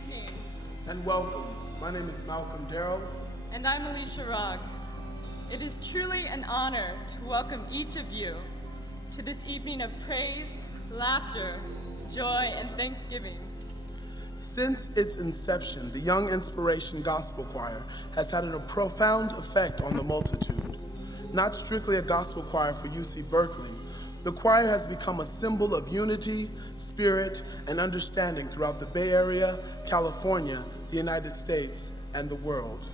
evening. And welcome. My name is Malcolm Darrell. And I'm Alicia. It is truly an honor to welcome each of you to this evening of praise, laughter, joy, and thanksgiving. Since its inception, the Young Inspiration Gospel Choir has had a profound effect on the multitude. Not strictly a gospel choir for UC Berkeley, the choir has become a symbol of unity, spirit, and understanding throughout the Bay Area, California, the United States, and the world.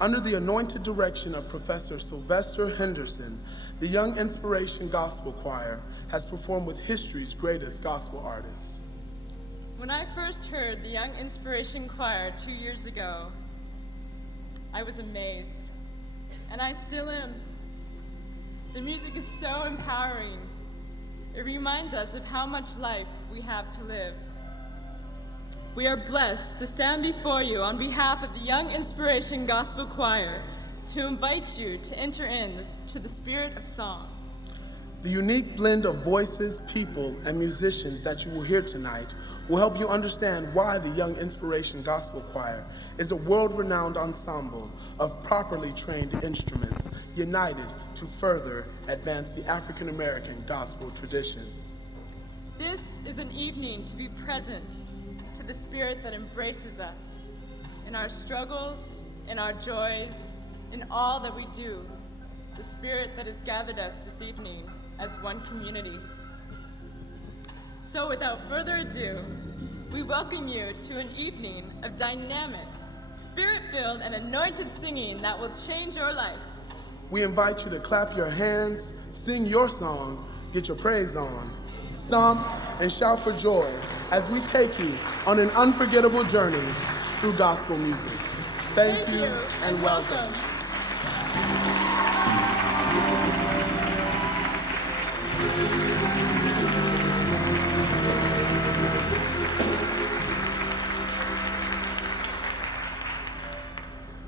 Under the anointed direction of Professor Silvester Henderson, the Young Inspiration Gospel Choir has performed with history's greatest gospel artists. When I first heard the Young Inspiration Choir 2 years ago, I was amazed, and I still am. The music is so empowering. It reminds us of how much life we have to live. We are blessed to stand before you on behalf of the Young Inspiration Gospel Choir to invite you to enter into the spirit of song. The unique blend of voices, people, and musicians that you will hear tonight will help you understand why the Young Inspiration Gospel Choir is a world-renowned ensemble of properly trained instruments united to further advance the African-American gospel tradition. This is an evening to be present to the spirit that embraces us in our struggles, in our joys, in all that we do, the spirit that has gathered us this evening as one community. So without further ado, we welcome you to an evening of dynamic, spirit-filled, and anointed singing that will change your life. We invite you to clap your hands, sing your song, get your praise on, stomp, and shout for joy as we take you on an unforgettable journey through gospel music. Thank you and welcome.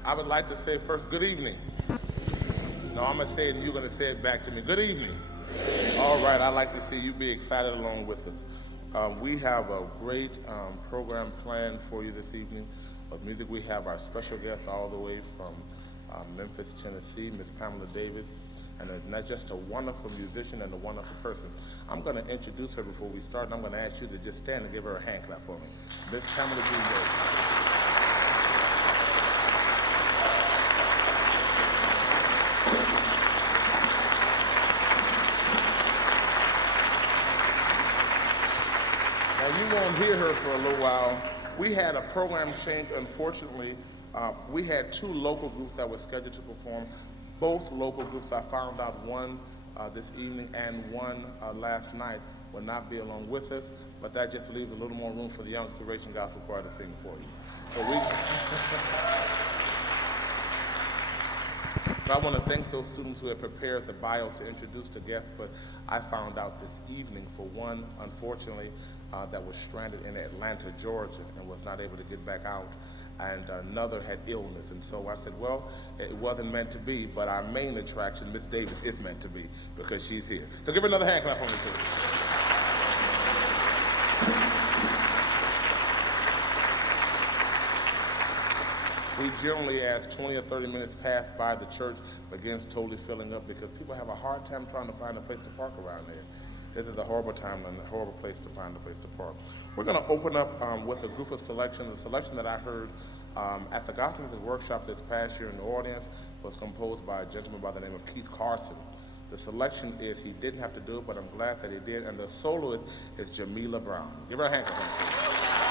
I would like to say first, good evening. No, I'm going to say it and you're going to say it back to me. Good evening. All right, I'd like to see you be excited along with us. We have a great program planned for you this evening. Of music, we have our special guest all the way from Memphis, Tennessee, Miss Pamela Davis, and not just a wonderful musician and a wonderful person. I'm going to introduce her before we start, and I'm going to ask you to just stand and give her a hand clap for me. Miss Pamela Davis. You won't hear her for a little while. We had a program change, unfortunately. We had two local groups that were scheduled to perform. Both local groups, I found out, one this evening and one last night, will not be along with us, but that just leaves a little more room for the Young Inspiration Gospel Choir to sing for you. So I want to thank those students who had prepared the bios to introduce the guests, but I found out this evening, for one, unfortunately, that was stranded in Atlanta, Georgia, and was not able to get back out, and another had illness. And so I said, well, it wasn't meant to be, but our main attraction, Miss Davis, is meant to be, because she's here. So give her another hand clap for me, please. We generally, as 20 or 30 minutes pass by, the church begins totally filling up because people have a hard time trying to find a place to park around there. This is a horrible time and a horrible place to find a place to park. We're going to open up with a group of selections. The selection that I heard at the Gospel Music Workshop this past year in New Orleans was composed by a gentleman by the name of Keith Carson. The selection is, he didn't have to do it, but I'm glad that he did, and the soloist is Jamila Brown. Give her a hand clap.